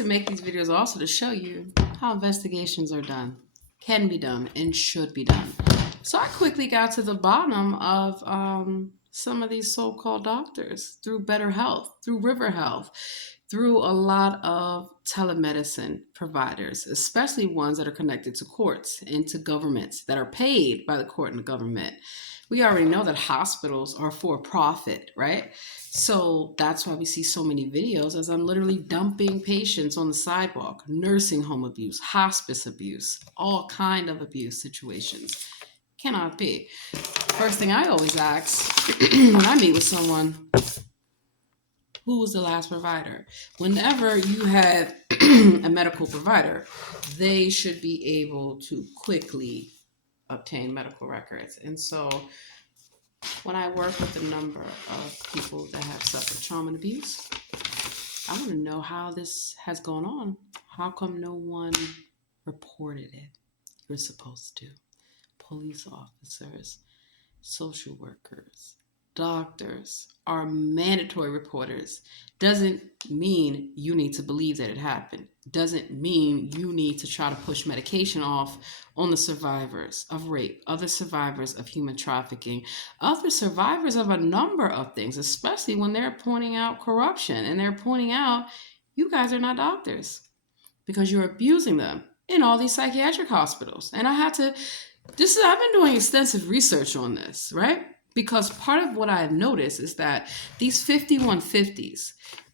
to make these videos also to show you how investigations are done, can be done, and should be done. So I quickly got to the bottom of some of these so-called doctors through Better Health, through River Health, through a lot of telemedicine providers, especially ones that are connected to courts and to governments that are paid by the court and the government. We already know that hospitals are for profit, right? So that's why we see so many videos as I'm literally dumping patients on the sidewalk, nursing home abuse, hospice abuse, all kind of abuse situations. Cannot be. First thing I always ask when I meet with someone, who was the last provider? Whenever you have a medical provider, they should be able to quickly obtain medical records. And so when I work with a number of people that have suffered trauma and abuse, I want to know how this has gone on. How come no one reported it? You're supposed to. Police officers, social workers, doctors are mandatory reporters. Doesn't mean you need to believe that it happened. Doesn't mean you need to try to push medication off on the survivors of rape, other survivors of human trafficking, other survivors of a number of things, especially when they're pointing out corruption and they're pointing out you guys are not doctors because you're abusing them in all these psychiatric hospitals. And I've been doing extensive research on this, right? Because part of what I've noticed is that these 5150s,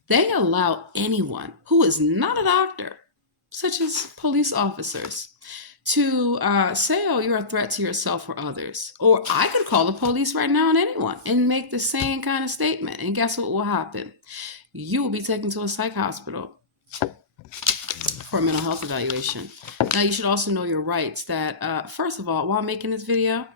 they allow anyone who is not a doctor, such as police officers, to say, oh, you're a threat to yourself or others. Or I could call the police right now on anyone and make the same kind of statement. And guess what will happen? You will be taken to a psych hospital for a mental health evaluation. Now, you should also know your rights that, first of all, while making this video,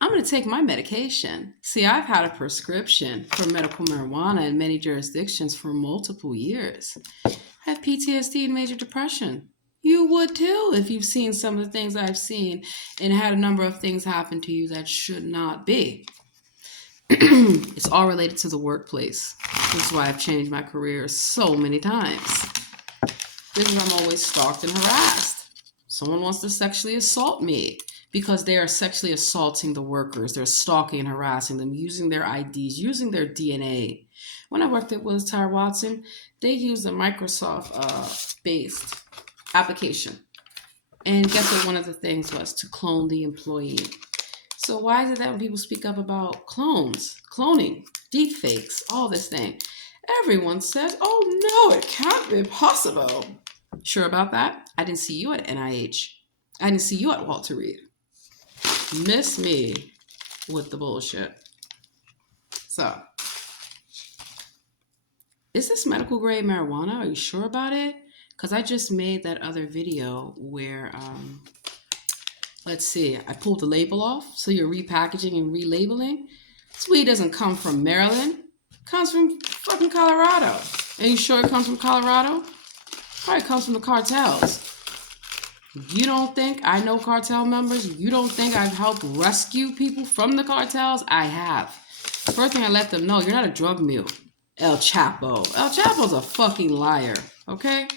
I'm going to take my medication. See, I've had a prescription for medical marijuana in many jurisdictions for multiple years. I have PTSD and major depression. You would too if you've seen some of the things I've seen and had a number of things happen to you that should not be. It's all related to the workplace. This is why I've changed my career so many times. This is why I'm always stalked and harassed. Someone wants to sexually assault me because they are sexually assaulting the workers. They're stalking and harassing them, using their IDs, using their DNA. When I worked at Willis Towers Watson, they used a Microsoft-based application. And guess what one of the things was? To clone the employee. So why is it that when people speak up about clones, cloning, deepfakes, all this thing, everyone says, oh no, it can't be possible. Sure about that? I didn't see you at NIH. I didn't see you at Walter Reed. Miss me with the bullshit. So, is this medical grade marijuana? Are you sure about it? Because I just made that other video where, let's see, I pulled the label off. So you're repackaging and relabeling. This weed doesn't come from Maryland. It comes from fucking Colorado. Are you sure it comes from Colorado? Probably comes from the cartels. You don't think I know cartel members? You don't think I've helped rescue people from the cartels? I have. First thing I let them know, you're not a drug mule. El Chapo. El Chapo's a fucking liar, okay?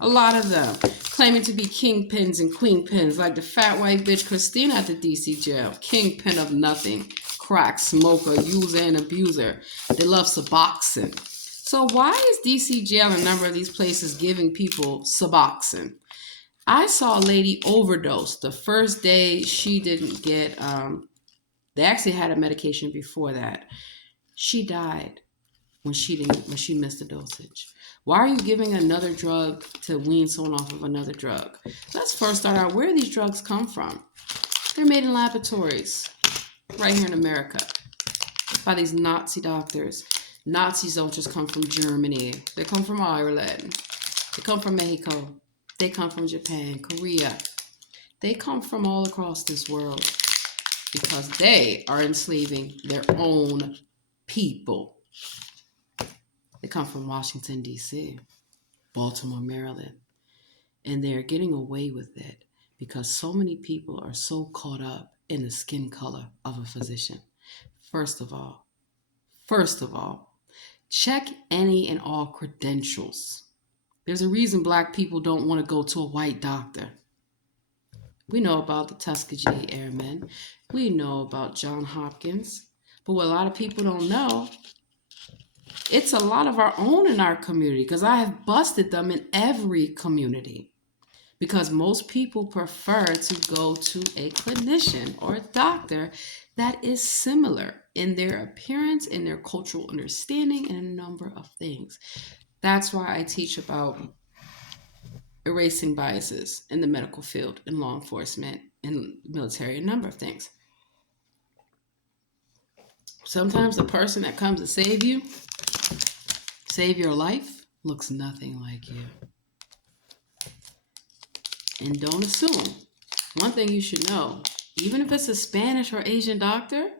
A lot of them claiming to be kingpins and queenpins, like the fat white bitch Christina at the DC jail. Kingpin of nothing. Crack smoker, user, and abuser. They love Suboxone. So why is DC jail and a number of these places giving people Suboxone? I saw a lady overdose the first day she didn't get, they actually had a medication before that. She died when she missed the dosage. Why are you giving another drug to wean someone off of another drug? Let's first start out where these drugs come from. They're made in laboratories right here in America by these Nazi doctors. Nazis don't just come from Germany. They come from Ireland. They come from Mexico. They come from Japan, Korea. They come from all across this world because they are enslaving their own people. They come from Washington, D.C., Baltimore, Maryland. And they're getting away with it because so many people are so caught up in the skin color of a physician. First of all, check any and all credentials There's a reason black people don't want to go to a white doctor. We know about the Tuskegee Airmen. We know about John Hopkins. But what a lot of people don't know, it's a lot of our own in our community because I have busted them in every community. Because most people prefer to go to a clinician or a doctor that is similar in their appearance, in their cultural understanding, and a number of things. That's why I teach about erasing biases in the medical field, in law enforcement, in military, a number of things. Sometimes the person that comes to save you, save your life, looks nothing like you. And don't assume. One thing you should know, even if it's a Spanish or Asian doctor,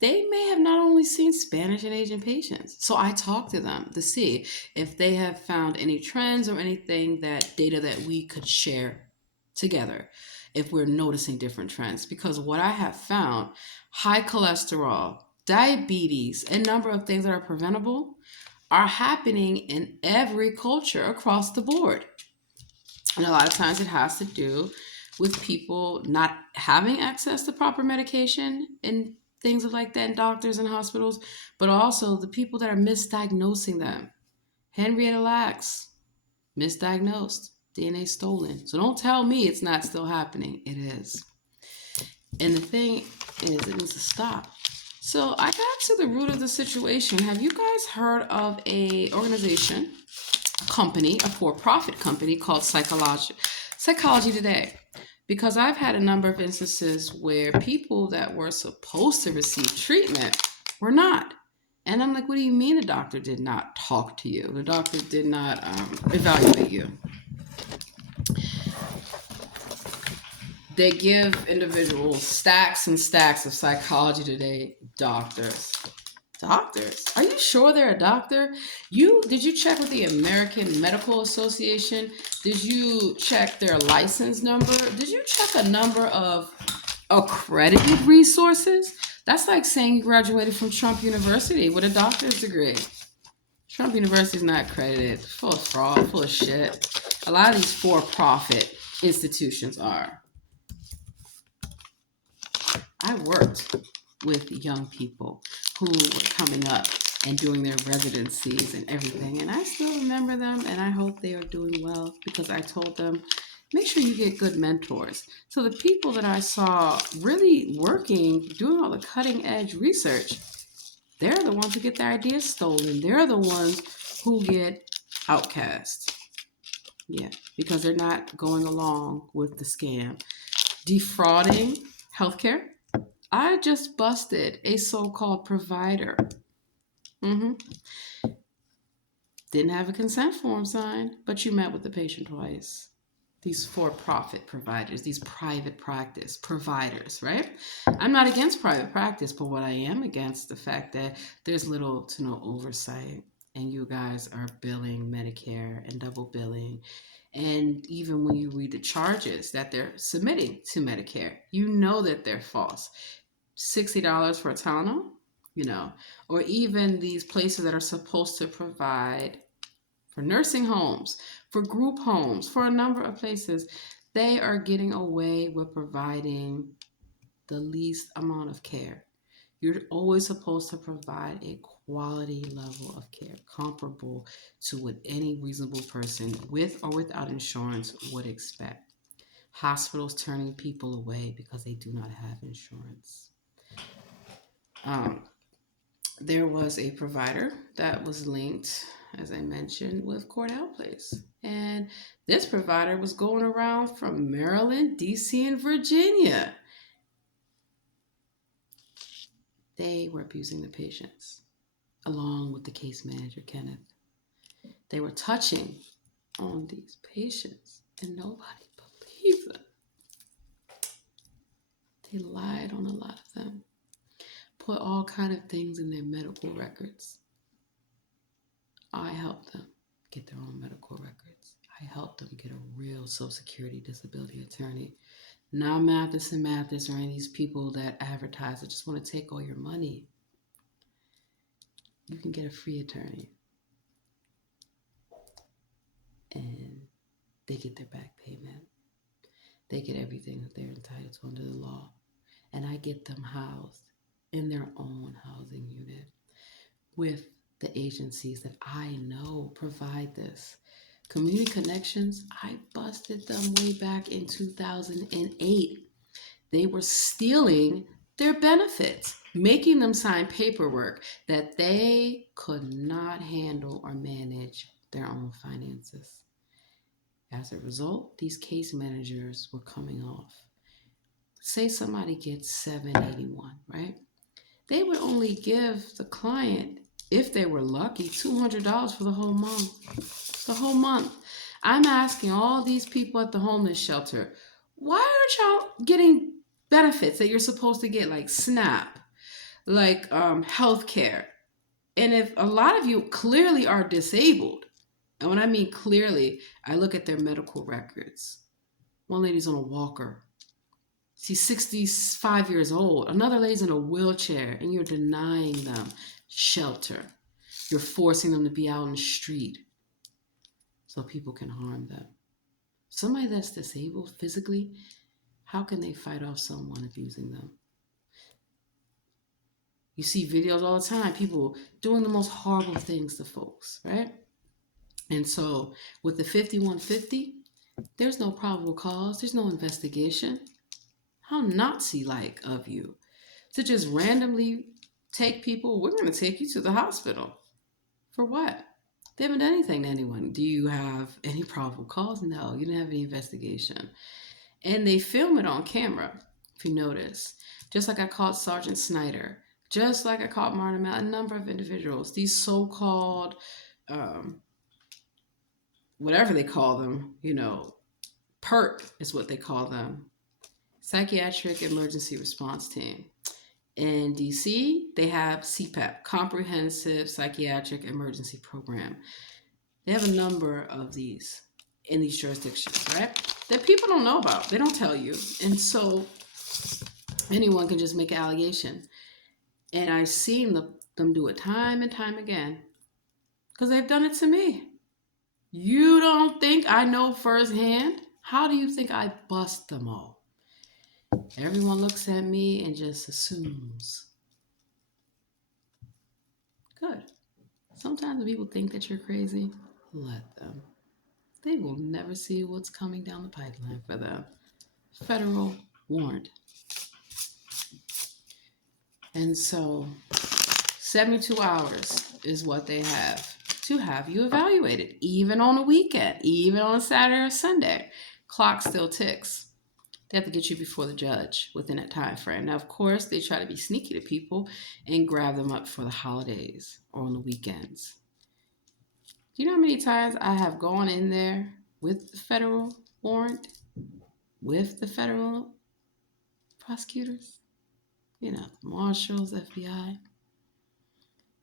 they may have not only seen Spanish and Asian patients. So I talk to them to see if they have found any trends or anything, that data that we could share together if we're noticing different trends. Because what I have found, high cholesterol, diabetes, a number of things that are preventable are happening in every culture across the board. And a lot of times it has to do with people not having access to proper medication and things like that in doctors and hospitals, but also the people that are misdiagnosing them. Henrietta Lacks, misdiagnosed, DNA stolen. So don't tell me it's not still happening. It is. And the thing is, it needs to stop. So I got to the root of the situation. Have you guys heard of a organization, a company, a for-profit company called Psychology Today? Because I've had a number of instances where people that were supposed to receive treatment were not. And I'm like, what do you mean the doctor did not talk to you? The doctor did not evaluate you. They give individuals stacks and stacks of Psychology Today doctors. Doctors? Are you sure they're a doctor? Did you check with the American Medical Association? Did you check their license number? Did you check a number of accredited resources? That's like saying you graduated from Trump University with a doctor's degree. Trump University is not accredited. Full of fraud, full of shit. A lot of these for-profit institutions are. I worked with young people who were coming up and doing their residencies and everything, and I still remember them, and I hope they are doing well, because I told them, make sure you get good mentors. So the people that I saw really working, doing all the cutting edge research, they're the ones who get their ideas stolen. They're the ones who get outcast. Yeah, because they're not going along with the scam. Defrauding healthcare. I just busted a so-called provider. Didn't have a consent form signed, but you met with the patient twice. These for-profit providers, these private practice providers, right? I'm not against private practice, but what I am against the fact that there's little to no oversight, and you guys are billing Medicare and double billing. And even when you read the charges that they're submitting to Medicare, you know that they're false. $60 for a Tylenol, or even these places that are supposed to provide for nursing homes, for group homes, for a number of places, they are getting away with providing the least amount of care. You're always supposed to provide a quality level of care comparable to what any reasonable person with or without insurance would expect. Hospitals turning people away because they do not have insurance. There was a provider that was linked, as I mentioned, with Cordell Place. And this provider was going around from Maryland, DC, and Virginia. They were abusing the patients, along with the case manager, Kenneth. They were touching on these patients, and nobody believed them. They lied on a lot of them. Put all kind of things in their medical records. I helped them get their own medical records. I helped them get a real Social Security disability attorney. Not Mathis and Mathis or any of these people that advertise that just want to take all your money. You can get a free attorney. they get their back payment. They get everything that they're entitled to under the law. And I get them housed in their own housing unit with the agencies that I know provide this. Community Connections, I busted them way back in 2008. They were stealing their benefits, making them sign paperwork that they could not handle or manage their own finances. As a result, these case managers were coming off. Say somebody gets 781, right? They would only give the client, if they were lucky, $200 for the whole month. The whole month. I'm asking all these people at the homeless shelter, why aren't y'all getting benefits that you're supposed to get, like SNAP, like health care? And if a lot of you clearly are disabled, and when I mean clearly, I look at their medical records. One lady's on a walker. She's 65 years old. Another lady's in a wheelchair, and you're denying them shelter. You're forcing them to be out on the street so people can harm them. Somebody that's disabled physically, how can they fight off someone abusing them? You see videos all the time, people doing the most horrible things to folks, right? And so with the 5150, there's no probable cause, there's no investigation. How Nazi-like of you to just randomly take people, we're going to take you to the hospital. For what? They haven't done anything to anyone. Do you have any probable cause? No, you didn't have any investigation. And they film it on camera, if you notice. Just like I caught Sergeant Snyder, just like I caught Martin Mount, a number of individuals, these so-called, whatever they call them, PERT is what they call them. Psychiatric Emergency Response Team. In DC, they have CPEP, Comprehensive Psychiatric Emergency Program. They have a number of these in these jurisdictions, right? That people don't know about. They don't tell you. And so anyone can just make an allegation. And I've seen them do it time and time again because they've done it to me. You don't think I know firsthand? How do you think I bust them all? Everyone looks at me and just assumes. Good. Sometimes when people think that you're crazy, let them. They will never see what's coming down the pipeline for them. Federal warrant. And so 72 hours is what they have to have you evaluated, even on a weekend, even on a Saturday or Sunday. Clock still ticks. They have to get you before the judge within that time frame. Now, of course, they try to be sneaky to people and grab them up for the holidays or on the weekends. Do you know how many times I have gone in there with the federal warrant, with the federal prosecutors, marshals, FBI,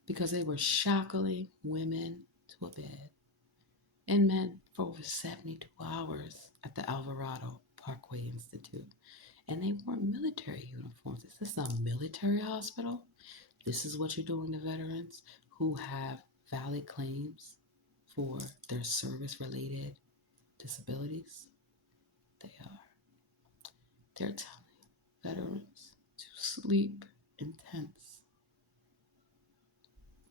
because they were shackling women to a bed and men for over 72 hours at the Alvarado Parkway Institute. And they wore military uniforms. Is this a military hospital? This is what you're doing to veterans who have valid claims for their service-related disabilities? They are. They're telling veterans to sleep in tents.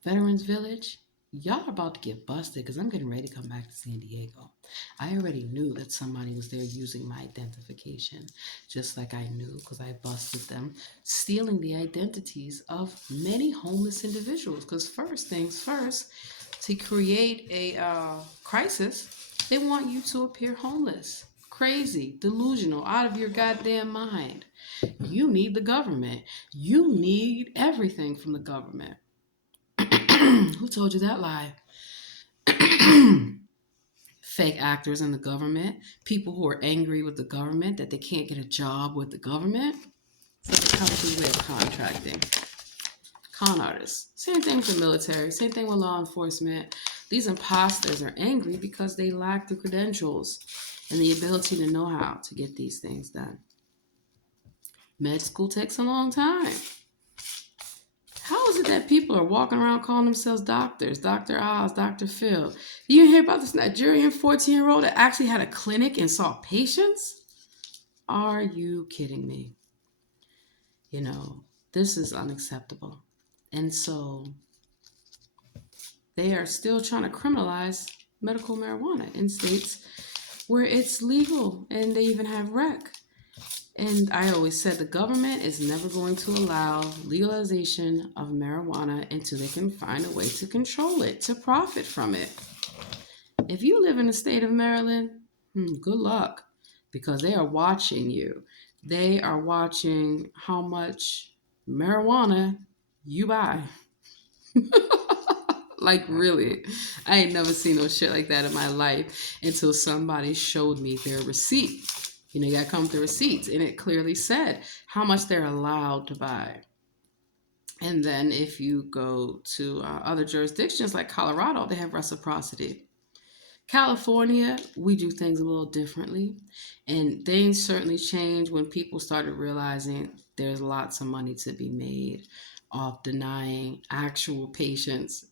Veterans Village, y'all are about to get busted because I'm getting ready to come back to San Diego. I already knew that somebody was there using my identification, just like I knew because I busted them, stealing the identities of many homeless individuals. Because first things first, to create a crisis, they want you to appear homeless, crazy, delusional, out of your goddamn mind. You need the government. You need everything from the government. Who told you that lie? Fake actors in the government, people who are angry with the government that they can't get a job with the government. So they come through way of contracting. Con artists. Same thing with the military. Same thing with law enforcement. These imposters are angry because they lack the credentials and the ability to know how to get these things done. Med school takes a long time. How is it that people are walking around calling themselves doctors? Dr. Oz, Dr. Phil. You hear about this Nigerian 14-year-old that actually had a clinic and saw patients? Are you kidding me? You know, this is unacceptable. And so they are still trying to criminalize medical marijuana in states where it's legal and they even have rec. And I always said the government is never going to allow legalization of marijuana until they can find a way to control it, to profit from it. If you live in the state of Maryland, good luck, because they are watching you. They are watching how much marijuana you buy. Like, really. I ain't never seen no shit like that in my life until somebody showed me their receipt. You know, you gotta come with the receipts, and it clearly said how much they're allowed to buy. And then if you go to other jurisdictions like Colorado, they have reciprocity. California, we do things a little differently. And things certainly changed when people started realizing there's lots of money to be made off denying actual patients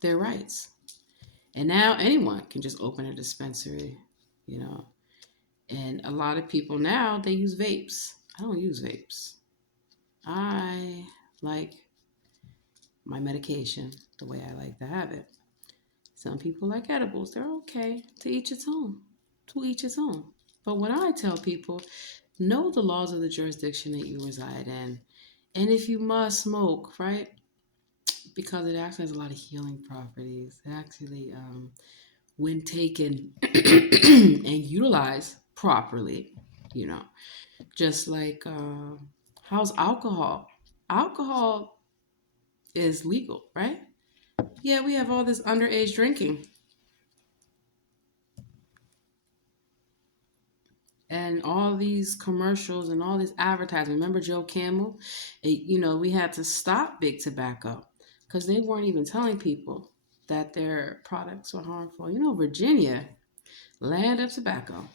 their rights. And now anyone can just open a dispensary, you know. And a lot of people now, they use vapes. I don't use vapes. I like my medication the way I like to have it. Some people like edibles. They're okay. To each its own. To each its own. But when I tell people, know the laws of the jurisdiction that you reside in. And if you must smoke, right? Because it actually has a lot of healing properties. It actually, when taken and utilized properly, you know, just like how's alcohol? Alcohol is legal, right? Yeah, we have all this underage drinking and all these commercials and all this advertising. Remember Joe Camel? You know, we had to stop big tobacco because they weren't even telling people that their products were harmful. You know, Virginia, land of tobacco.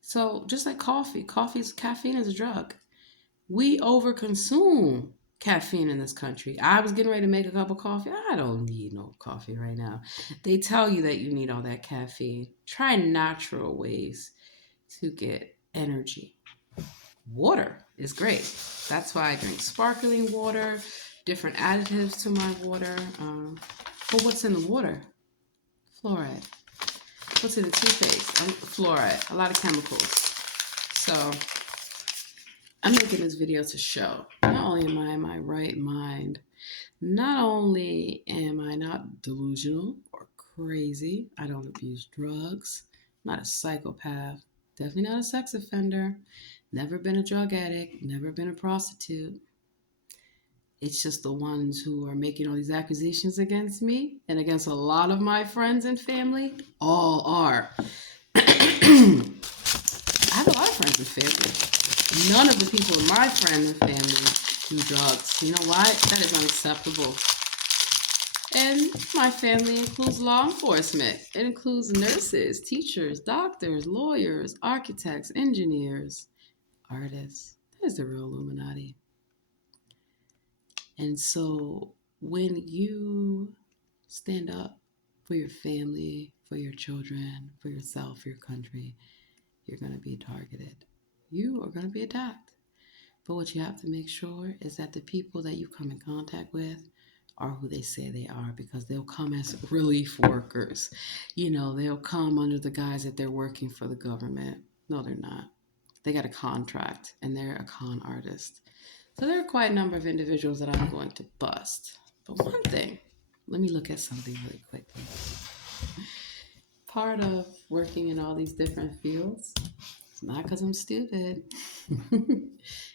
So just like coffee, caffeine is a drug. We overconsume caffeine in this country. I was getting ready to make a cup of coffee. I don't need no coffee right now. They tell you that you need all that caffeine. Try natural ways to get energy. Water is great. That's why I drink sparkling water, different additives to my water. But what's in the water? Fluoride. What's in the toothpaste? Fluoride. A lot of chemicals. So I'm making this video to show not only am I in my right mind, not only am I not delusional or crazy, I don't abuse drugs, I'm not a psychopath, definitely not a sex offender, never been a drug addict, never been a prostitute. It's just the ones who are making all these accusations against me and against a lot of my friends and family all are. I have a lot of friends and family. None of the people in my friends and family do drugs. You know why? That is unacceptable. And my family includes law enforcement. It includes nurses, teachers, doctors, lawyers, architects, engineers, artists. That is the real Illuminati. And so when you stand up for your family, for your children, for yourself, for your country, you're going to be targeted. You are going to be attacked. But what you have to make sure is that the people that you come in contact with are who they say they are, because they'll come as relief workers. You know, they'll come under the guise that they're working for the government. No, they're not. They got a contract and they're a con artist. So there are quite a number of individuals that I'm going to bust. But one thing, let me look at something really quickly. Part of working in all these different fields, it's not because I'm stupid.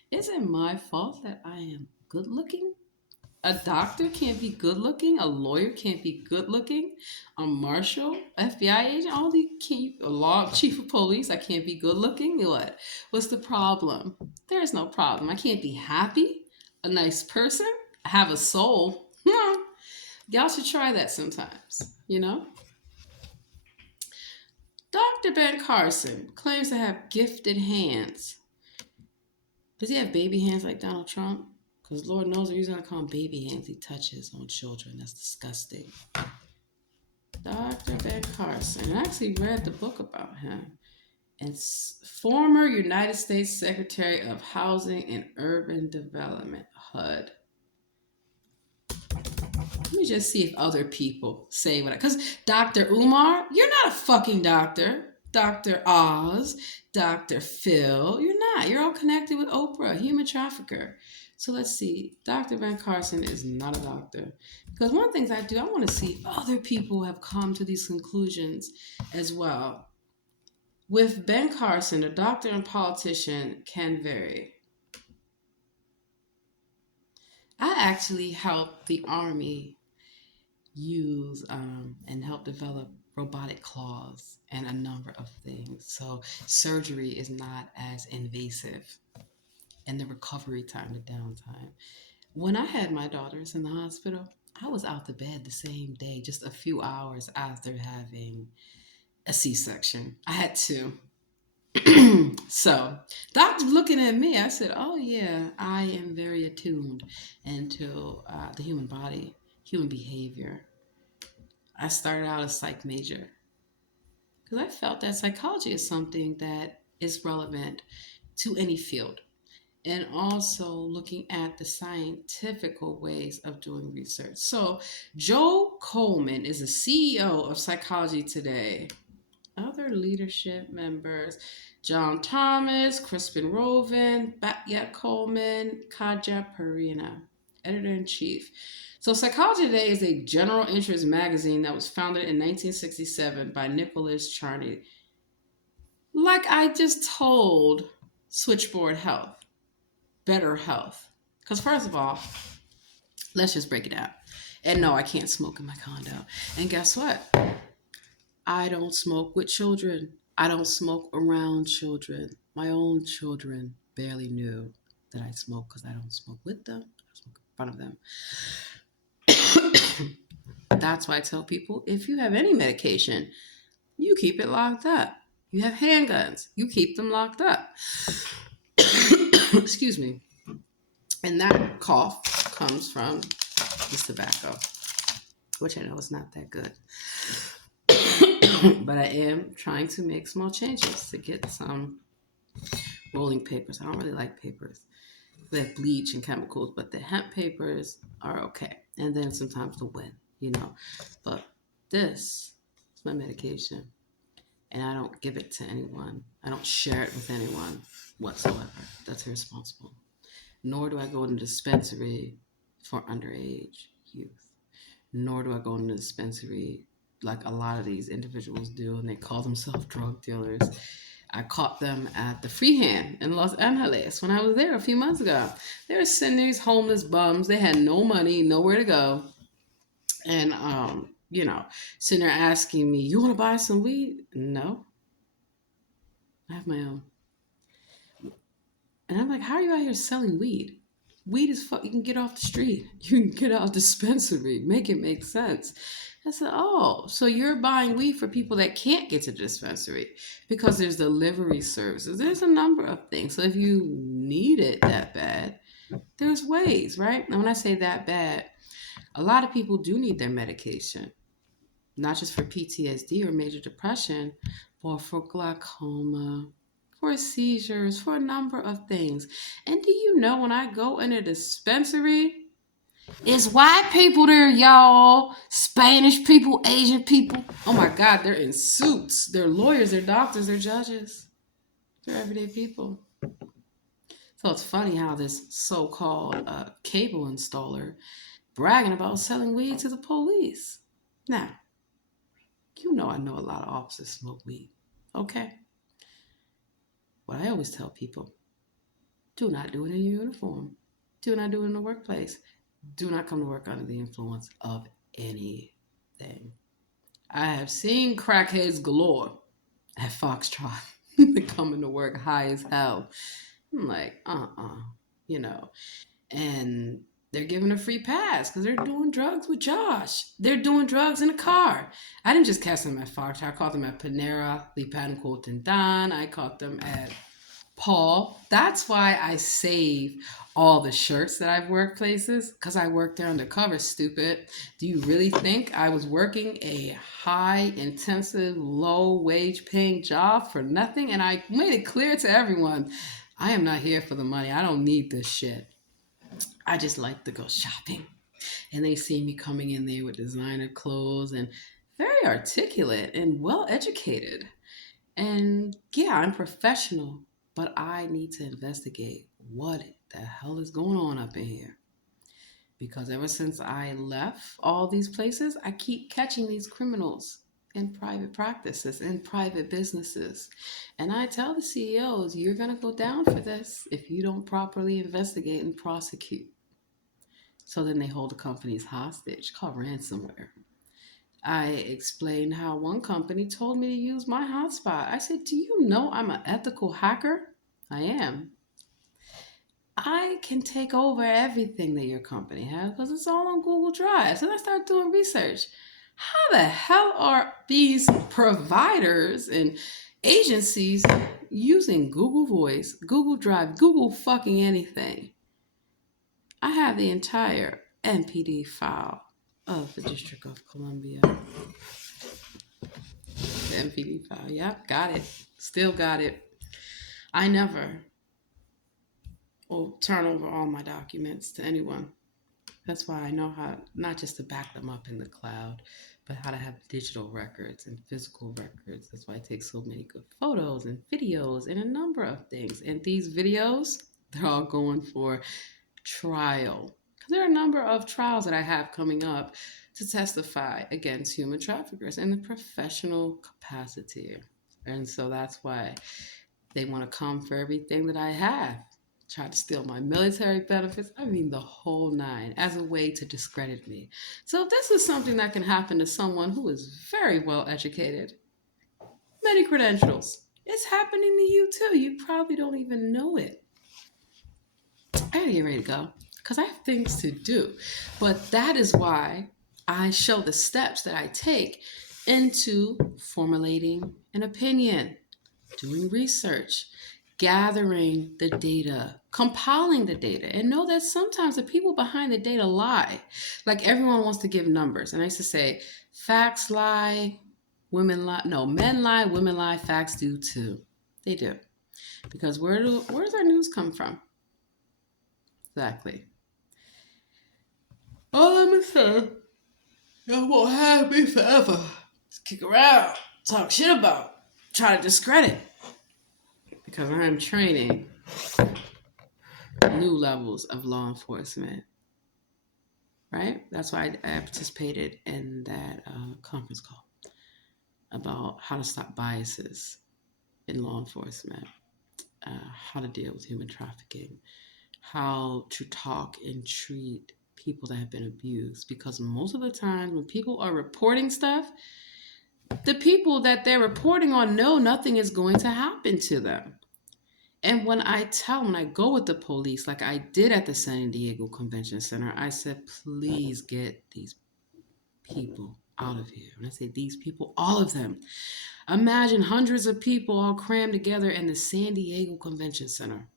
Is it my fault that I am good looking? A doctor can't be good looking. A lawyer can't be good looking. A marshal, FBI agent, all the a law chief of police. I can't be good looking. What? What's the problem? There's no problem. I can't be happy. A nice person. I have a soul. Y'all should try that sometimes. You know. Dr. Ben Carson claims to have gifted hands. Does he have baby hands like Donald Trump? Because Lord knows the reason I call him baby hands, he touches on children. That's disgusting. Dr. Ben Carson. I actually read the book about him. It's former United States Secretary of Housing and Urban Development, HUD. Let me just see if other people say what because Dr. Umar, you're not a fucking doctor. Dr. Oz, Dr. Phil, you're not. You're all connected with Oprah, human trafficker. So let's see. Dr. Ben Carson is not a doctor. Because one of the things I do, I want to see if other people have come to these conclusions as well. With Ben Carson, a doctor and politician can vary. I actually helped the Army use and help develop robotic claws and a number of things. So surgery is not as invasive, and the recovery time, the downtime. When I had my daughters in the hospital, I was out the bed the same day, just a few hours after having a C-section. I had two. So, doctor looking at me, I said, "Oh yeah, I am very attuned into the human body, human behavior." I started out as psych major because I felt that psychology is something that is relevant to any field, and also looking at the scientific ways of doing research. So, Joe Coleman is the CEO of Psychology Today. Other leadership members: John Thomas, Crispin Rovin, Batya Coleman, Kaja Perina, editor-in-chief. So Psychology Today is a general interest magazine that was founded in 1967 by Nicholas Charney. Like I just told Switchboard Health, Better Health. Because first of all, let's just break it down. And no, I can't smoke in my condo. And guess what? I don't smoke with children. I don't smoke around children. My own children barely knew that I smoke because I don't smoke with them. I smoke in front of them. That's why I tell people, if you have any medication, you keep it locked up. You have handguns, you keep them locked up. Excuse me. And that cough comes from this tobacco, which I know is not that good. But I am trying to make small changes to get some rolling papers. I don't really like papers. They have bleach and chemicals, but the hemp papers are okay. And then sometimes the wind, But this is my medication. And I don't give it to anyone. I don't share it with anyone whatsoever. That's irresponsible. Nor do I go in a dispensary for underage youth. Nor do I go in a dispensary like a lot of these individuals do, and they call themselves drug dealers. I caught them at the Freehand in Los Angeles when I was there a few months ago. They were sending these homeless bums. They had no money, nowhere to go. And, sitting there asking me, "You want to buy some weed?" No. I have my own. And I'm like, "How are you out here selling weed? Weed is you can get off the street. You can get out of dispensary. Make it make sense." I said, "Oh, so you're buying weed for people that can't get to the dispensary because there's delivery services. There's a number of things. So if you need it that bad, there's ways, right?" And when I say that bad, a lot of people do need their medication, not just for PTSD or major depression, but for glaucoma, for seizures, for a number of things. And do you know when I go in a dispensary, it's white people there, y'all. Spanish people, Asian people. Oh my God, they're in suits. They're lawyers, they're doctors, they're judges. They're everyday people. So it's funny how this so-called cable installer bragging about selling weed to the police. Now, I know a lot of officers smoke weed. Okay? What I always tell people, do not do it in your uniform. Do not do it in the workplace. Do not come to work under the influence of anything. I have seen crackheads galore at Foxtrot coming to work high as hell. I'm like, and they're given a free pass because they're doing drugs with Josh. They're doing drugs in a car. I didn't just catch them at Foxtrot. I caught them at Panera, Lipan Quotentan. I caught them at Paul, that's why I save all the shirts that I've worked places because I worked there undercover, stupid. Do you really think I was working a high intensive, low wage paying job for nothing? And I made it clear to everyone I am not here for the money. I don't need this shit. I just like to go shopping. And they see me coming in there with designer clothes and very articulate and well educated. And yeah, I'm professional, but I need to investigate what the hell is going on up in here. Because ever since I left all these places, I keep catching these criminals in private practices, in private businesses. And I tell the CEOs, you're going to go down for this if you don't properly investigate and prosecute. So then they hold the companies hostage, called ransomware. I explained how one company told me to use my hotspot. I said, do you know I'm an ethical hacker? I am. I can take over everything that your company has because it's all on Google Drive. So I started doing research. How the hell are these providers and agencies using Google Voice, Google Drive, Google fucking anything? I have the entire NPD file of the District of Columbia. The NPD file. Yep, got it. Still got it. I never will turn over all my documents to anyone. That's why I know how not just to back them up in the cloud, but how to have digital records and physical records. That's why I take so many good photos and videos and a number of things. And these videos, they're all going for trial. Because there are a number of trials that I have coming up to testify against human traffickers in the professional capacity. And so that's why they want to come for everything that I have. Try to steal my military benefits. I mean, the whole nine as a way to discredit me. So, if this is something that can happen to someone who is very well educated, many credentials, it's happening to you too. You probably don't even know it. I gotta get ready to go because I have things to do. But that is why I show the steps that I take into formulating an opinion, doing research, gathering the data, compiling the data, and know that sometimes the people behind the data lie. Like everyone wants to give numbers. And I used to say, facts lie, women lie. No, men lie, women lie, facts do too. They do. Because where does our news come from? Exactly. All I'm saying, y'all won't have me forever. Just kick around, talk shit about, try to discredit. Because I'm training new levels of law enforcement, right? That's why I participated in that conference call about how to stop biases in law enforcement, how to deal with human trafficking, how to talk and treat people that have been abused. Because most of the time when people are reporting stuff, the people that they're reporting on know nothing is going to happen to them. And when I go with the police, like I did at the San Diego Convention Center, I said, please get these people out of here. When I say these people, all of them. Imagine hundreds of people all crammed together in the San Diego Convention Center,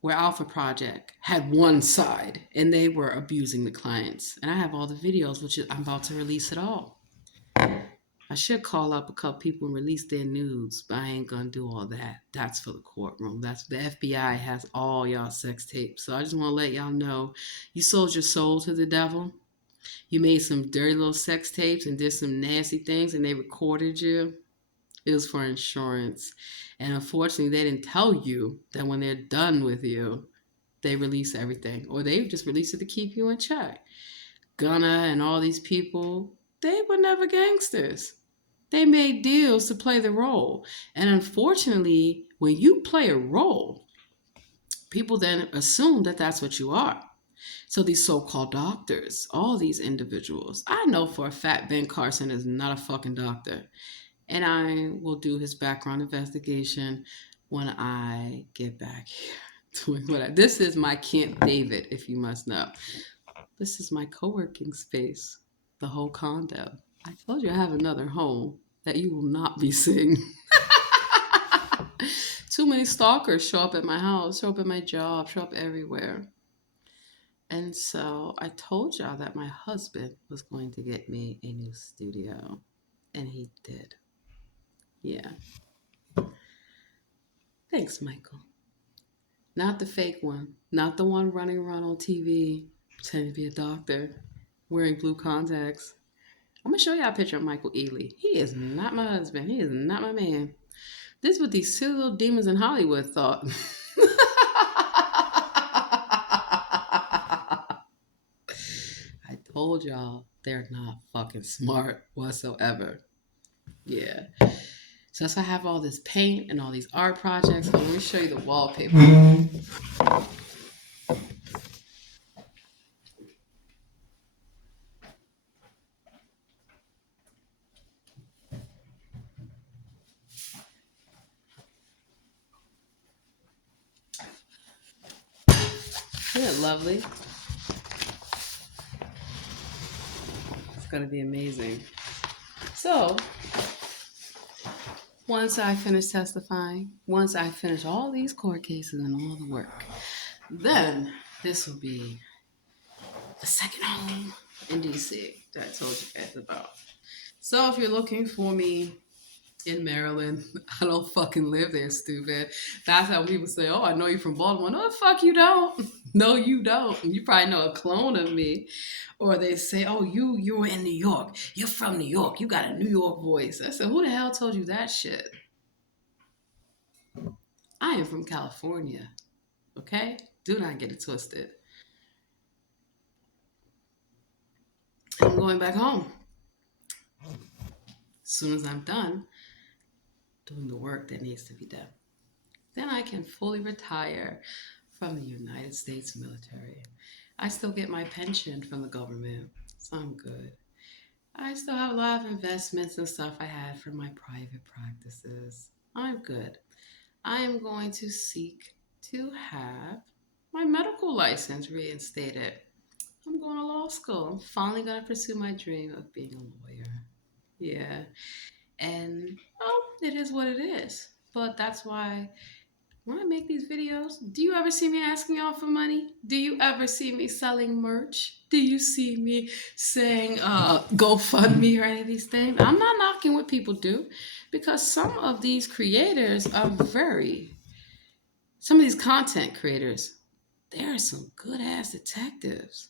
where Alpha Project had one side and they were abusing the clients. And I have all the videos, which I'm about to release it all. I should call up a couple people and release their nudes, but I ain't gonna do all that. That's for the courtroom. That's the FBI has all y'all sex tapes. So I just want to let y'all know, you sold your soul to the devil. You made some dirty little sex tapes and did some nasty things, and they recorded you. It was for insurance, and unfortunately, they didn't tell you that when they're done with you, they release everything, or they just release it to keep you in check. Gunna and all these people, they were never gangsters. They made deals to play the role. And unfortunately, when you play a role, people then assume that that's what you are. So these so-called doctors, all these individuals, I know for a fact Ben Carson is not a fucking doctor. And I will do his background investigation when I get back here. This is my Camp David, if you must know. This is my co-working space, the whole condo. I told you I have another home that you will not be seeing. Too many stalkers show up at my house, show up at my job, show up everywhere. And so I told y'all that my husband was going to get me a new studio. And he did. Yeah. Thanks, Michael. Not the fake one. Not the one running around on TV pretending to be a doctor, wearing blue contacts. I'm gonna show y'all a picture of Michael Ealy. He is not my husband. He is not my man. This is what these silly little demons in Hollywood thought. I told y'all they're not fucking smart whatsoever. Yeah. So that's why I have all this paint and all these art projects. So let me show you the wallpaper. Isn't it lovely? It's gonna be amazing. So once I finish testifying, once I finish all these court cases and all the work, then this will be the second home in DC that I told you guys about. So if you're looking for me in Maryland, I don't fucking live there, stupid. That's how people say, oh, I know you from Baltimore. No, the fuck you don't. No, you don't. You probably know a clone of me. Or they say, oh, you're in New York. You're from New York. You got a New York voice. I said, who the hell told you that shit? I am from California. Okay? Do not get it twisted. I'm going back home. As soon as I'm done doing the work that needs to be done, then I can fully retire from the United States military. I still get my pension from the government, so I'm good. I still have a lot of investments and stuff I had from my private practices. I'm good. I am going to seek to have my medical license reinstated. I'm going to law school. I'm finally going to pursue my dream of being a lawyer. Yeah. And, well, it is what it is. But that's why when I make these videos, do you ever see me asking y'all for money? Do you ever see me selling merch? Do you see me saying GoFundMe or any of these things? I'm not knocking what people do because some of these creators are some of these content creators, there are some good ass detectives.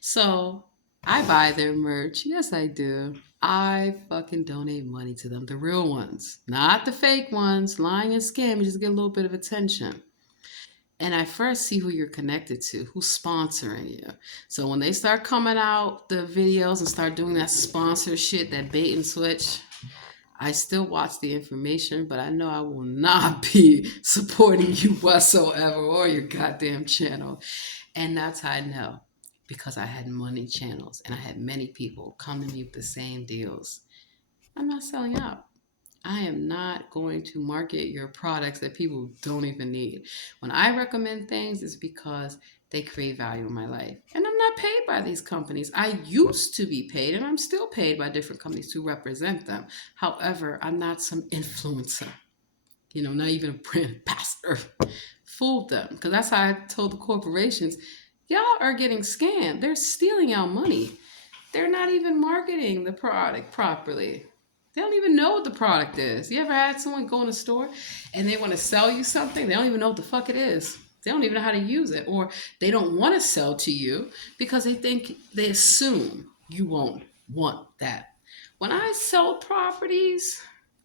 So I buy their merch. Yes, I do. I fucking donate money to them, the real ones, not the fake ones, lying and scamming, just get a little bit of attention. And I first see who you're connected to, who's sponsoring you. So when they start coming out the videos and start doing that sponsor shit, that bait and switch, I still watch the information, but I know I will not be supporting you whatsoever or your goddamn channel. And that's how I know, because I had money channels and I had many people come to me with the same deals. I'm not selling out. I am not going to market your products that people don't even need. When I recommend things, it's because they create value in my life. And I'm not paid by these companies. I used to be paid, and I'm still paid by different companies to represent them. However, I'm not some influencer, not even a brand ambassador. Fooled them, because that's how I told the corporations, y'all are getting scammed. They're stealing our money. They're not even marketing the product properly. They don't even know what the product is. You ever had someone go in a store and they want to sell you something? They don't even know what the fuck it is. They don't even know how to use it. Or they don't want to sell to you because they assume you won't want that. When I sell properties,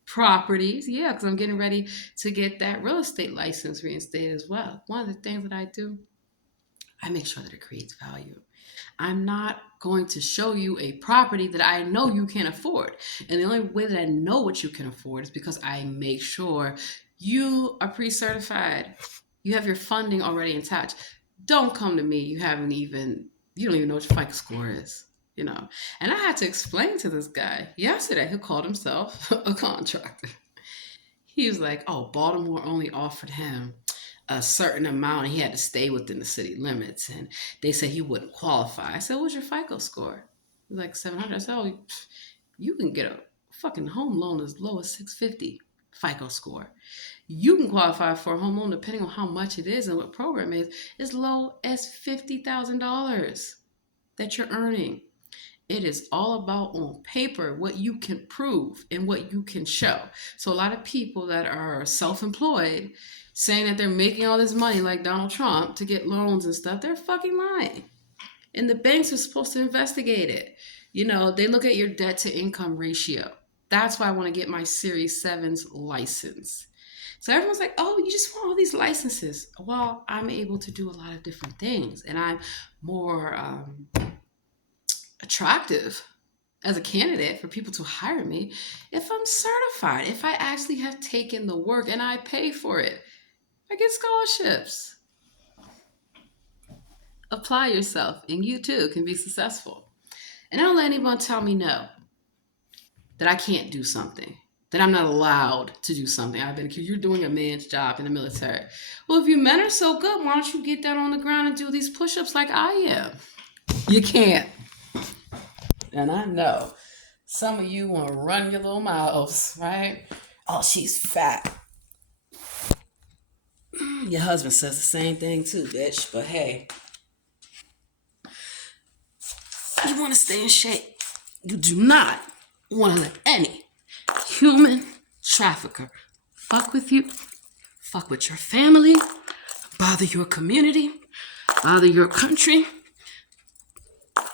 yeah, because I'm getting ready to get that real estate license reinstated as well. One of the things that I do, I make sure that it creates value. I'm not going to show you a property that I know you can't afford. And the only way that I know what you can afford is because I make sure you are pre-certified. You have your funding already intact. Don't come to me. You don't even know what your FICO score is. And I had to explain to this guy yesterday who called himself a contractor. He was like, oh, Baltimore only offered him a certain amount and he had to stay within the city limits, and they said he wouldn't qualify. I said, what's your FICO score? He was like 700. I said, oh, you can get a fucking home loan as low as 650. FICO score. You can qualify for a home loan depending on how much it is and what program it is, as low as $50,000 that you're earning. It is all about on paper what you can prove and what you can show. So a lot of people that are self-employed saying that they're making all this money like Donald Trump to get loans and stuff, they're fucking lying. And the banks are supposed to investigate it. You know, they look at your debt to income ratio. That's why I want to get my Series 7's license. So everyone's like, oh, you just want all these licenses. Well, I'm able to do a lot of different things, and I'm more attractive as a candidate for people to hire me if I'm certified, if I actually have taken the work and I pay for it. I get scholarships. Apply yourself, and you too can be successful. And I don't let anyone tell me no, that I can't do something, that I'm not allowed to do something. I've been accused, you're doing a man's job in the military. Well, if you men are so good, why don't you get down on the ground and do these push-ups like I am? You can't. And I know some of you want to run your little mouths, right? Oh, she's fat. Your husband says the same thing too, bitch. But hey, you want to stay in shape. You do not want to let any human trafficker fuck with you, fuck with your family, bother your community, bother your country.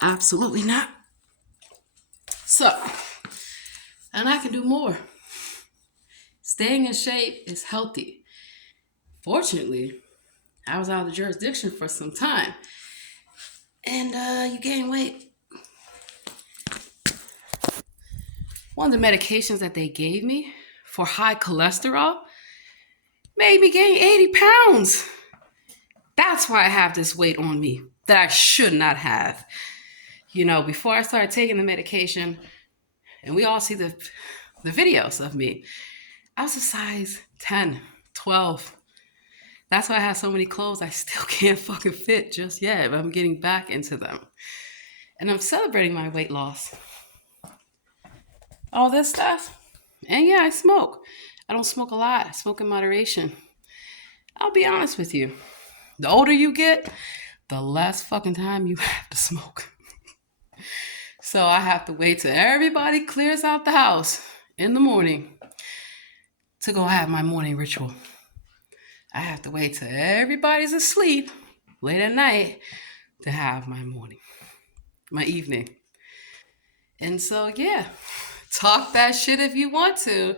Absolutely not. So, and I can do more. Staying in shape is healthy. Fortunately, I was out of the jurisdiction for some time. And you gain weight. One of the medications that they gave me for high cholesterol made me gain 80 pounds. That's why I have this weight on me that I should not have. You know, before I started taking the medication, and we all see the videos of me, I was a size 10, 12. That's why I have so many clothes I still can't fucking fit just yet, but I'm getting back into them. And I'm celebrating my weight loss. All this stuff. And yeah, I smoke. I don't smoke a lot. I smoke in moderation. I'll be honest with you. The older you get, the less fucking time you have to smoke. So I have to wait till everybody clears out the house in the morning to go have my morning ritual. I have to wait till everybody's asleep late at night to have my morning, my evening. And so, yeah, talk that shit if you want to.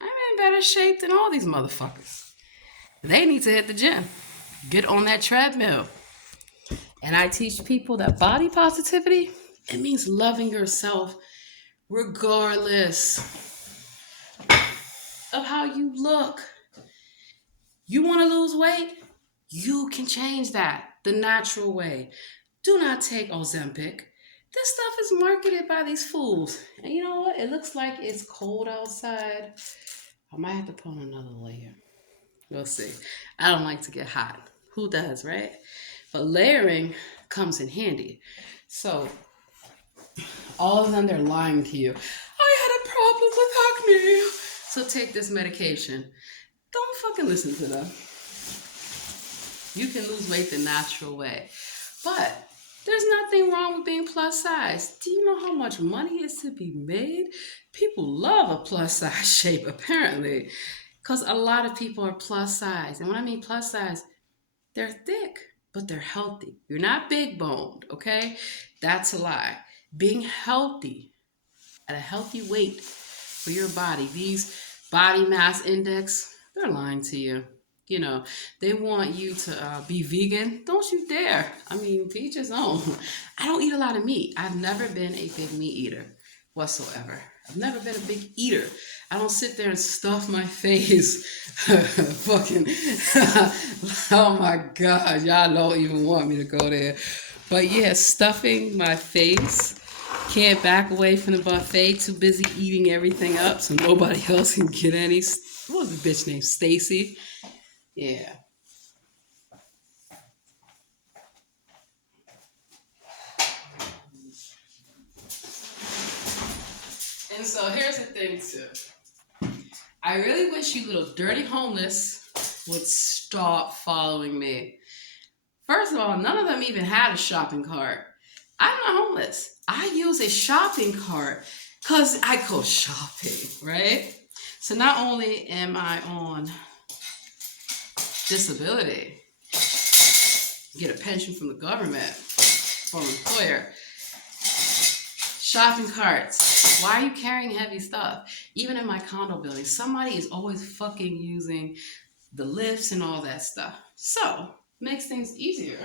I'm in better shape than all these motherfuckers. They need to hit the gym, get on that treadmill. And I teach people that body positivity, it means loving yourself regardless of how you look. You want to lose weight? You can change that the natural way. Do not take Ozempic. This stuff is marketed by these fools. And you know what? It looks like it's cold outside. I might have to put on another layer. We'll see. I don't like to get hot. Who does, right? But layering comes in handy. So all of them, they're lying to you. I had a problem with acne. So take this medication. Don't fucking listen to them. You can lose weight the natural way. But there's nothing wrong with being plus size. Do you know how much money is to be made? People love a plus size shape, apparently. Because a lot of people are plus size. And when I mean plus size, they're thick, but they're healthy. You're not big boned, okay? That's a lie. Being healthy at a healthy weight for your body, these body mass index, they're lying to you. You know, they want you to be vegan. Don't you dare. I mean, to each his own. I don't eat a lot of meat. I've never been a big meat eater whatsoever. I've never been a big eater. I don't sit there and stuff my face. Fucking, oh my God, y'all don't even want me to go there. But yeah, stuffing my face. Can't back away from the buffet. Too busy eating everything up so nobody else can get any. What was the bitch name? Stacy. Yeah. And so here's the thing too. I really wish you little dirty homeless would stop following me. First of all, none of them even had a shopping cart. I'm not homeless. I use a shopping cart because I go shopping, right? So not only am I on disability, get a pension from the government, from an employer, shopping carts. Why are you carrying heavy stuff? Even in my condo building, somebody is always fucking using the lifts and all that stuff. So, makes things easier.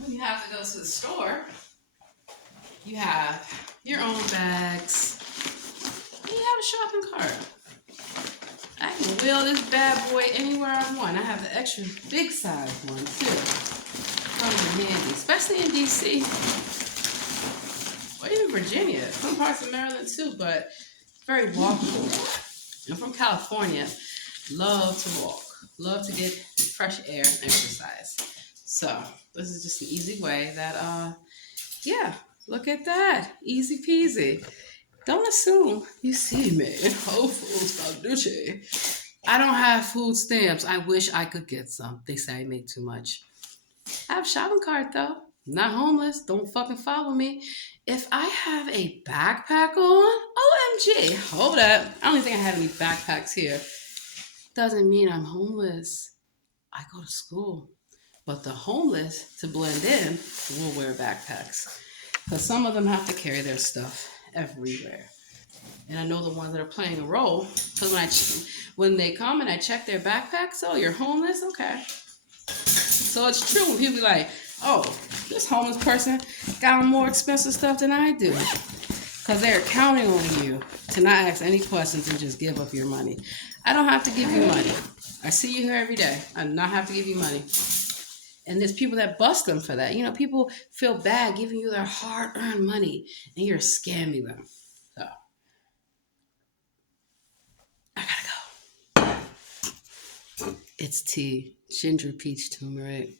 When you have to go to the store, you have your own bags, and you have a shopping cart. I can wheel this bad boy anywhere I want. I have the extra big size one too. Comes in handy, especially in DC or even Virginia. Some parts of Maryland too, but it's very walkable. I'm from California. Love to walk. Love to get fresh air and exercise. So this is just an easy way that yeah, look at that. Easy peasy. Don't assume you see me in Whole Foods Balducci. I don't have food stamps. I wish I could get some. They say I make too much. I have a shopping cart though. Not homeless. Don't fucking follow me. If I have a backpack on, OMG. Hold up. I don't even think I have any backpacks here. Doesn't mean I'm homeless. I go to school. But the homeless, to blend in, will wear backpacks. Because some of them have to carry their stuff everywhere. And I know the ones that are playing a role. Because when they come and I check their backpacks, oh, you're homeless? Okay. So it's true when people be like, oh, this homeless person got more expensive stuff than I do. Because they're counting on you to not ask any questions and just give up your money. I don't have to give you money. I see you here every day. I do not have to give you money. And there's people that bust them for that. You know, people feel bad giving you their hard-earned money and you're scamming them. So, I gotta go. It's tea. Ginger peach turmeric.